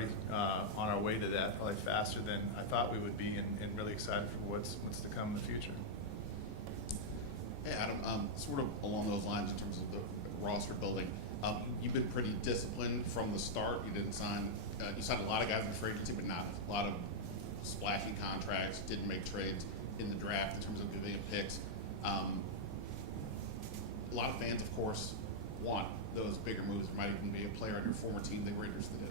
already on our way to that, probably faster than I thought we would be, and really excited for what's to come in the future. Hey Adam, sort of along those lines in terms of the roster building, you've been pretty disciplined from the start. You didn't sign, you signed a lot of guys in free agency, but not a lot of splashy contracts. Didn't make trades in the draft in terms of giving picks. A lot of fans, of course, want those bigger moves. There might even be a player on your former team they were interested in.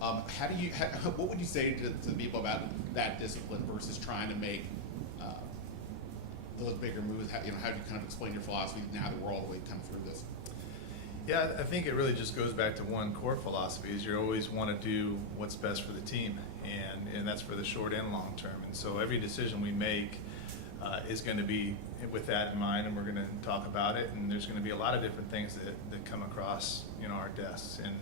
What would you say to the people about that discipline versus trying to make those bigger moves? How do you kind of explain your philosophy now that we're all the way kind of through this? Yeah, I think it really just goes back to one core philosophy: is you always want to do what's best for the team, and that's for the short and long term. And so every decision we make is going to be with that in mind, and we're going to talk about it. And there's going to be a lot of different things that come across our desks, and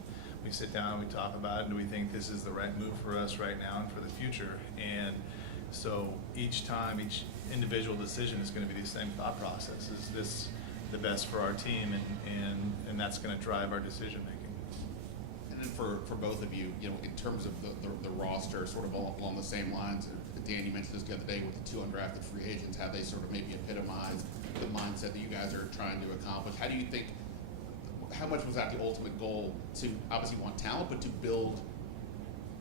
we sit down and we talk about it. And do we think this is the right move for us right now and for the future? And so each time, each individual decision is going to be the same thought process: is this the best for our team? And that's going to drive our decision making. And then for both of you, in terms of the roster, sort of along the same lines. Dan, you mentioned this the other day with the 2 undrafted free agents, how they sort of maybe epitomize the mindset that you guys are trying to accomplish. How do you think, how much was that the ultimate goal to obviously want talent, but to build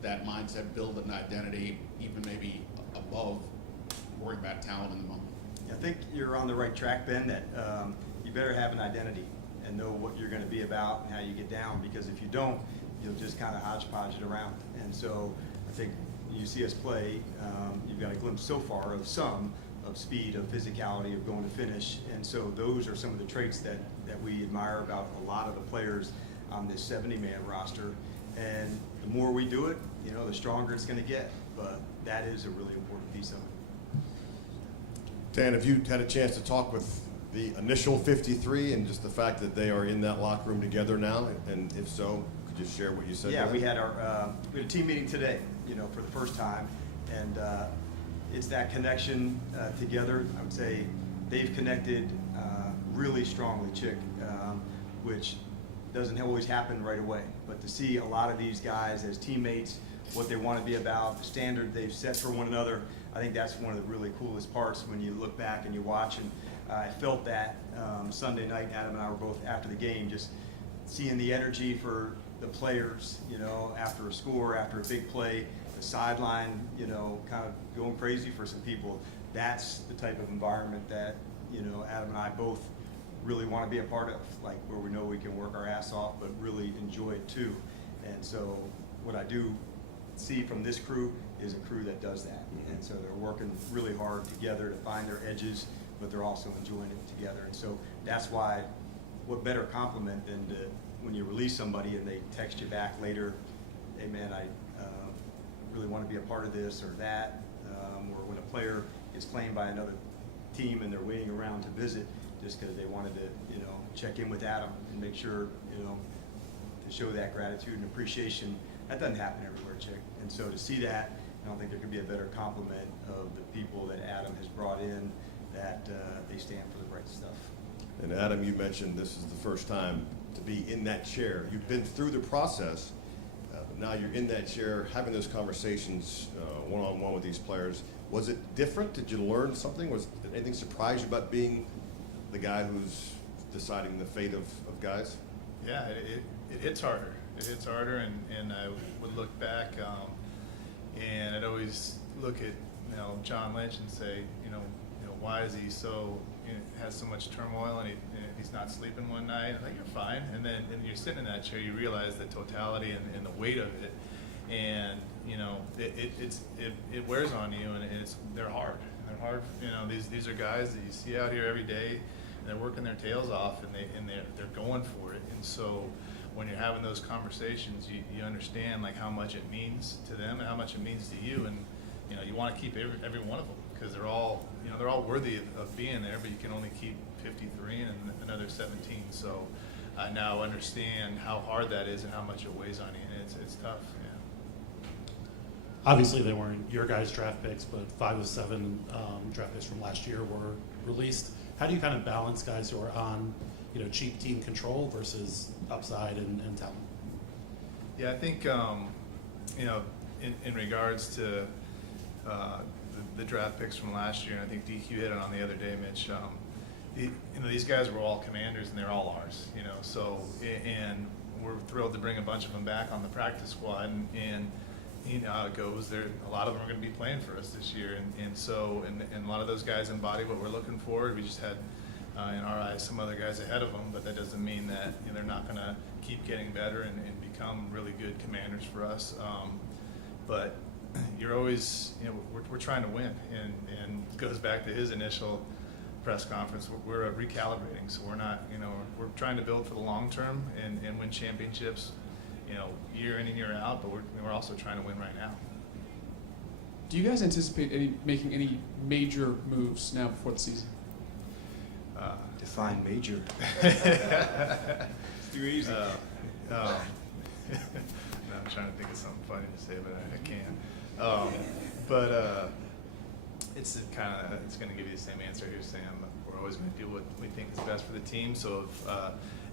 that mindset, build an identity, even maybe above worrying about talent in the moment? I think you're on the right track, Ben, that you better have an identity and know what you're going to be about and how you get down, because if you don't, you'll just kind of hodgepodge it around. And so I think you see us play, you've got a glimpse so far of some of speed, of physicality, of going to finish, and so those are some of the traits that we admire about a lot of the players on this 70-man roster. And the more we do it, the stronger it's going to get, but that is a really important piece of it. Dan, have you had a chance to talk with the initial 53 and just the fact that they are in that locker room together now? And if so, could you share what you said? Yeah, we had a team meeting today, for the first time, and it's that connection together. I would say they've connected really strongly, Chick, which doesn't always happen right away. But to see a lot of these guys as teammates, what they want to be about, the standard they've set for one another, I think that's one of the really coolest parts when you look back and you watch. And I felt that Sunday night. Adam and I were both after the game, just seeing the energy for the players, after a score, after a big play, the sideline, kind of going crazy for some people. That's the type of environment that, Adam and I both really want to be a part of, like where we know we can work our ass off, but really enjoy it too. And so what I do see from this crew is a crew that does that. And so they're working really hard together to find their edges, but they're also enjoying it together. And so that's why, what better compliment than when you release somebody and they text you back later, hey man, I really want to be a part of this or that, or when a player is claimed by another team and they're waiting around to visit just because they wanted to, check in with Adam and make sure, to show that gratitude and appreciation. That doesn't happen everywhere, Chick. And so to see that, I don't think there could be a better compliment of the people that Adam has brought in, that they stand for the bright stuff. And Adam, you mentioned this is the first time to be in that chair. You've been through the process, but now you're in that chair having those conversations one-on-one with these players. Was it different? Did you learn something? Did anything surprise you about being the guy who's deciding the fate of guys? Yeah, it hits harder. It hits harder, and I would look back, and I'd always look at John Lynch and say, why is he so has so much turmoil and he's not sleeping one night? I'm like, you're fine. And then you're sitting in that chair, you realize the totality and the weight of it, and it wears on you, and they're hard. They're hard. These are guys that you see out here every day, and they're working their tails off, and they're going for it. And so when you're having those conversations, you understand like how much it means to them and how much it means to you, and you want to keep every one of them, because they're all worthy of being there, but you can only keep 53 and another 17. So I now understand how hard that is and how much it weighs on you, and it's tough. Yeah. Obviously, they weren't your guys' draft picks, but 5 of 7 draft picks from last year were released. How do you kind of balance guys who are on, cheap team control versus upside and talent? Yeah, I think you know, in regards to the draft picks from last year, and I think DQ hit it on the other day, Mitch. You know, these guys were all Commanders, and they're all ours. You know, so and we're thrilled to bring a bunch of them back on the practice squad, and you know how it goes. A lot of them are going to be playing for us this year, and so a lot of those guys embody what we're looking for. We just had, in our eyes, some other guys ahead of them, but that doesn't mean that, you know, they're not going to keep getting better and become really good Commanders for us. But you're always, you know, we're trying to win, and it goes back to his initial press conference. We're recalibrating, so we're not, you know, we're trying to build for the long term and win championships, you know, year in and year out, but we're also trying to win right now. Do you guys anticipate making any major moves now before the season? Define major. It's too easy. I'm trying to think of something funny to say, but I can't. It's going to give you the same answer here, Sam. We're always going to do what we think is best for the team. So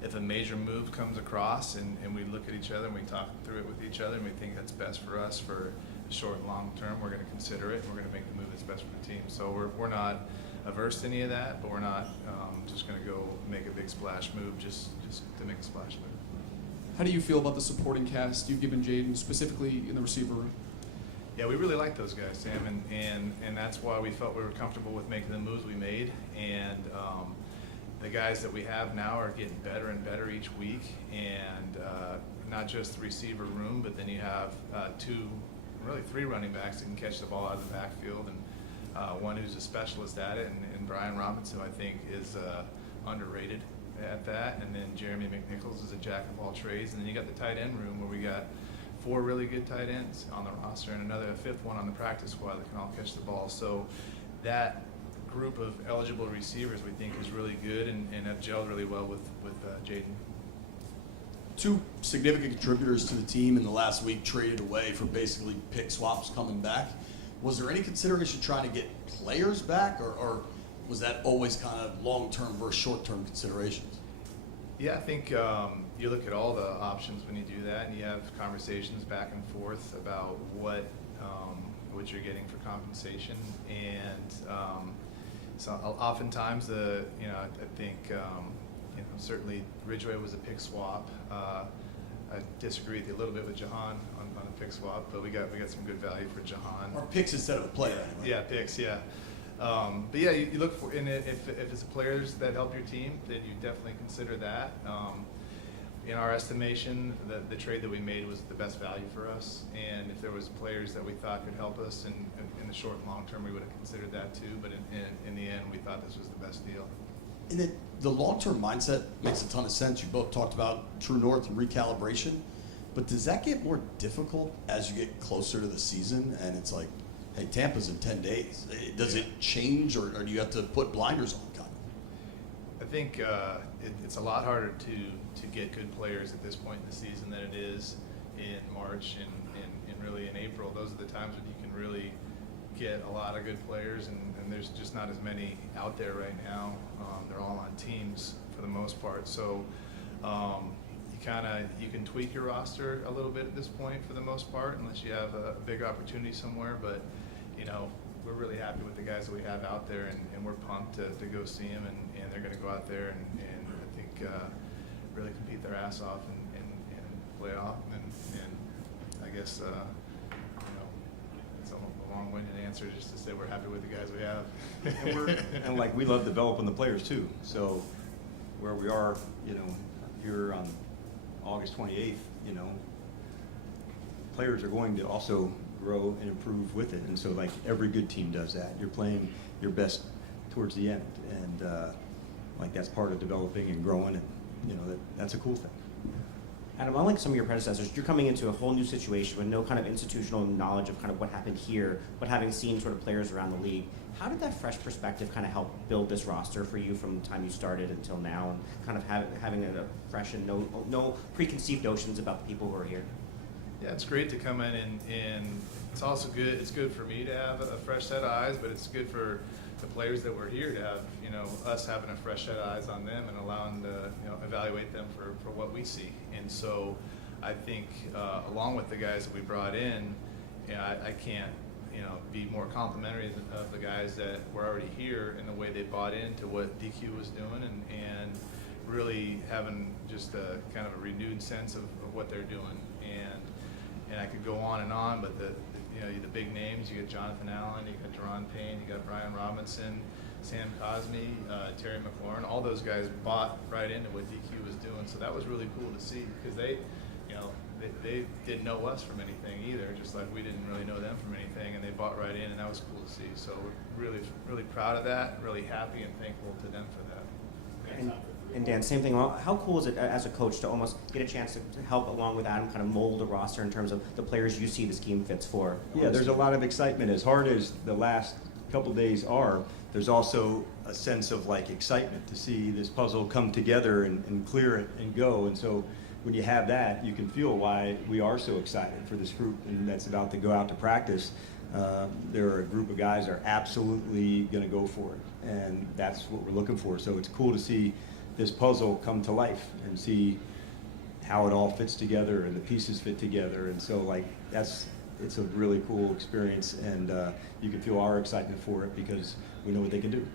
if a major move comes across and we look at each other and we talk through it with each other and we think that's best for us for short and long term, we're going to consider it and we're going to make the move that's best for the team. So we're not averse to any of that, but we're not just going to go make a big splash move just to make a splash move. How do you feel about the supporting cast you've given Jaden, specifically in the receiver room? Yeah, we really like those guys, Sam, and that's why we felt we were comfortable with making the moves we made. And the guys that we have now are getting better and better each week, and not just the receiver room, but then you have three running backs that can catch the ball out of the backfield, and one who's a specialist at it, and Brian Robinson, I think, is underrated at that, and then Jeremy McNichols is a jack of all trades, and then you got the tight end room where we got 4 really good tight ends on the roster and a fifth one on the practice squad that can all catch the ball. So that group of eligible receivers we think is really good and have gelled really well with Jaden. 2 significant contributors to the team in the last week traded away for basically pick swaps coming back. Was there any consideration trying to get players back, or was that always kind of long-term versus short-term considerations? Yeah, I think you look at all the options when you do that, and you have conversations back and forth about what you're getting for compensation, and so oftentimes I think certainly Ridgeway was a pick swap. I disagree with you a little bit with Jahan on a pick swap, but we got some good value for Jahan. Or picks instead of a player. Anyway. Yeah, picks, yeah. But yeah, you look for, and if it's players that help your team, then you definitely consider that. In our estimation, the trade that we made was the best value for us, and if there was players that we thought could help us in the short and long term, we would have considered that too. But in the end, we thought this was the best deal. And the long-term mindset makes a ton of sense. You both talked about True North and recalibration, but does that get more difficult as you get closer to the season and it's like, hey, Tampa's in 10 days. Does it change, or do you have to put blinders on, kind of? I think it's a lot harder to get good players at this point in the season than it is in March and really in April. Those are the times when you can really get a lot of good players, and there's just not as many out there right now. They're all on teams for the most part. So you can tweak your roster a little bit at this point for the most part, unless you have a big opportunity somewhere. But we're really happy with the guys that we have out there, and we're pumped to go see them, and they're going to go out there and I think really compete their ass off and play off. And I guess it's a long-winded answer just to say we're happy with the guys we have. And we love developing the players too. So where we are, here on August 28th, players are going to also grow and improve with it. And so every good team does that. You're playing your best towards the end, and that's part of developing and growing, and that's a cool thing. Adam, unlike some of your predecessors, you're coming into a whole new situation with no kind of institutional knowledge of kind of what happened here, but having seen sort of players around the league. How did that fresh perspective kind of help build this roster for you from the time you started until now, and kind of having a fresh and no preconceived notions about the people who are here? Yeah, it's great to come in, and it's also good. It's good for me to have a fresh set of eyes, but it's good for the players that were here to have, us having a fresh set of eyes on them and allowing to, evaluate them for what we see. And so I think along with the guys that we brought in, I can't be more complimentary of the guys that were already here and the way they bought into what DQ was doing and really having just a kind of a renewed sense of what they're doing. And I could go on, but the big names, you got Jonathan Allen, you got Deron Payne, you got Brian Robinson, Sam Cosme, Terry McLaurin, all those guys bought right into what DQ was doing. So that was really cool to see because they didn't know us from anything either, just like we didn't really know them from anything, and they bought right in, and that was cool to see. So we're really, really proud of that, really happy and thankful to them for that. And Dan, same thing. How cool is it as a coach to almost get a chance to help along with Adam kind of mold a roster in terms of the players you see the scheme fits for? Yeah, there's a lot of excitement. As hard as the last couple days are, there's also a sense of like excitement to see this puzzle come together and clear it and go. And so when you have that, you can feel why we are so excited for this group and that's about to go out to practice. There are a group of guys that are absolutely going to go for it, and that's what we're looking for. So it's cool to see this puzzle come to life and see how it all fits together and the pieces fit together. And so like it's a really cool experience, and you can feel our excitement for it because we know what they can do.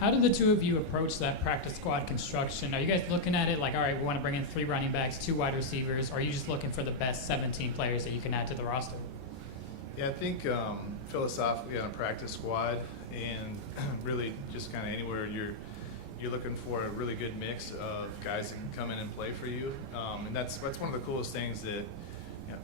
How do the two of you approach that practice squad construction? Are you guys looking at it like, all right, we want to bring in 3 running backs, 2 wide receivers, or are you just looking for the best 17 players that you can add to the roster? Yeah, I think philosophically on a practice squad and really just kind of anywhere you're looking for a really good mix of guys that can come in and play for you. And that's one of the coolest things that,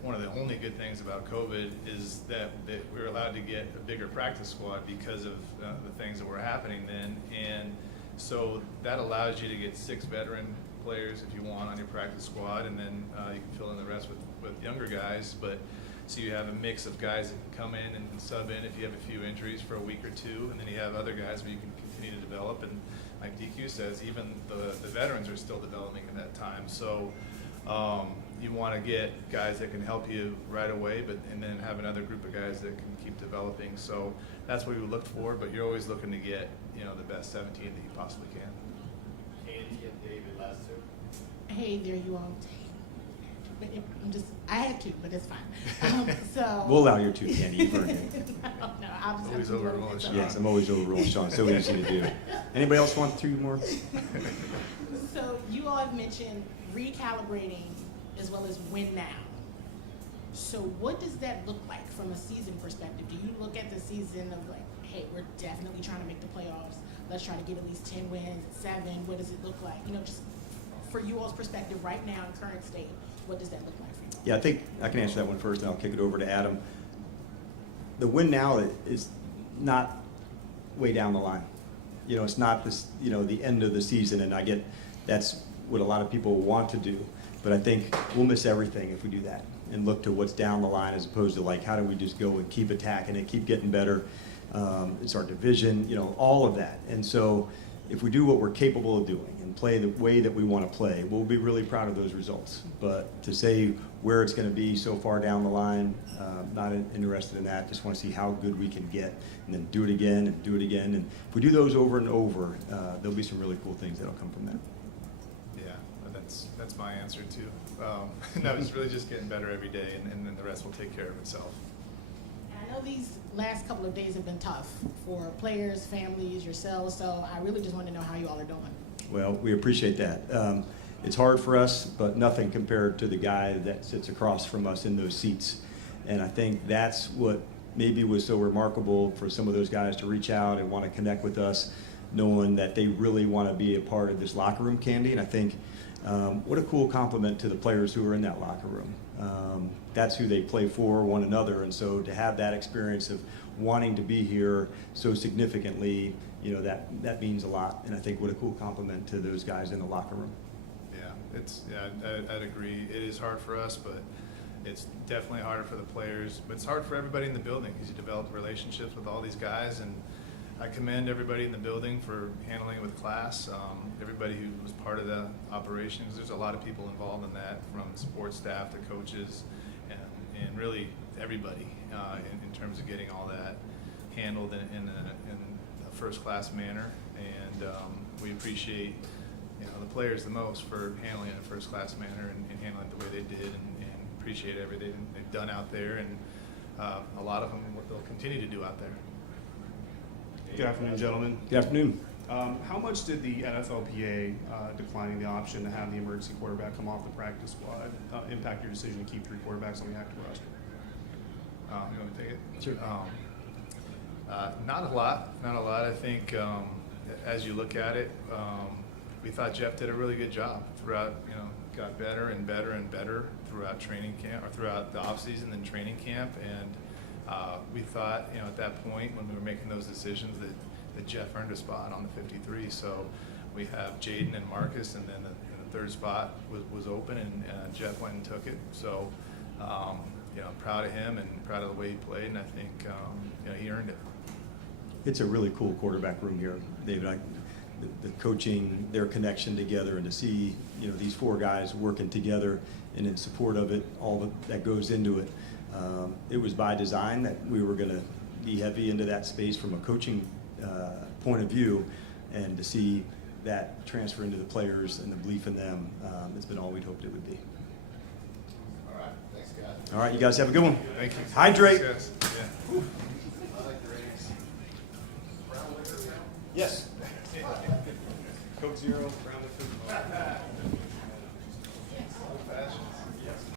one of the only good things about COVID is that we're allowed to get a bigger practice squad because of the things that were happening then. And so that allows you to get 6 veteran players if you want on your practice squad, and then you can fill in the rest with younger guys. But so you have a mix of guys that can come in and sub in if you have a few injuries for a week or two, and then you have other guys where you can continue to develop. And like DQ says, even the veterans are still developing at that time. So you want to get guys that can help you right away, and then have another group of guys that can keep developing. So that's what we would look for, but you're always looking to get the best 17 that you possibly can. Andy and David Lester. Hey, there you all. But I had to, but it's fine. So We'll allow your 2, Candy. You've earned it. no, I'll just Always have to do overruling it. Sean. Yes, I'm always overruling Sean. So easy to do. Anybody else want 2 more? So you all have mentioned recalibrating as well as win now. So what does that look like from a season perspective? Do you look at the season of like, hey, we're definitely trying to make the playoffs. Let's try to get at least 10 wins, 7. What does it look like? Just for you all's perspective right now in current state, what does that look like for you all? Yeah, I think I can answer that one first, and I'll kick it over to Adam. The win now is not way down the line. It's not this, the end of the season, and I get that's what a lot of people want to do. But I think we'll miss everything if we do that and look to what's down the line as opposed to like, how do we just go and keep attacking it, keep getting better. It's our division, all of that. And so if we do what we're capable of doing and play the way that we want to play, we'll be really proud of those results. But to say where it's going to be so far down the line, not interested in that. Just want to see how good we can get and then do it again and do it again. And if we do those over and over, there'll be some really cool things that'll come from that. Yeah, that's my answer too. No, it's really just getting better every day, and then the rest will take care of itself. I know these last couple of days have been tough for players, families, yourselves, so I really just want to know how you all are doing. Well, we appreciate that. It's hard for us, but nothing compared to the guy that sits across from us in those seats. And I think that's what maybe was so remarkable for some of those guys to reach out and want to connect with us, knowing that they really want to be a part of this locker room, Candy. And I think what a cool compliment to the players who are in that locker room. That's who they play for, one another. And so to have that experience of wanting to be here so significantly, that means a lot. And I think what a cool compliment to those guys in the locker room. I'd agree. It is hard for us, but it's definitely harder for the players. But it's hard for everybody in the building because you develop relationships with all these guys, and I commend everybody in the building for handling it with class. Everybody who was part of the operation, because there's a lot of people involved in that, from sports staff to coaches, and really everybody in terms of getting all that handled in a first-class manner. And we appreciate the players the most for handling it in a first-class manner and handling it the way they did, and appreciate everything they've done out there, and a lot of them what they'll continue to do out there. Good afternoon, gentlemen. Good afternoon. How much did the NFLPA declining the option to have the emergency quarterback come off the practice squad impact your decision to keep 3 quarterbacks on the active roster? You want me to take it? Sure. Not a lot. I think as you look at it, we thought Jeff did a really good job throughout. Got better and better and better throughout training camp, or throughout the off season and training camp. And we thought, at that point when we were making those decisions, that Jeff earned a spot on the 53. So we have Jaden and Marcus, and then the third spot was open, and Jeff went and took it. So. Proud of him and proud of the way he played, and I think he earned it. It's a really cool quarterback room here, David. The coaching, their connection together, and to see these 4 guys working together and in support of it, all that goes into it. It was by design that we were going to be heavy into that space from a coaching point of view, and to see that transfer into the players and the belief in them, it's been all we'd hoped it would be. All right, you guys have a good one. Thank you. Hydrate. Thanks, guys. Yeah. Yes. Coke Zero, round of food. Old fashioned.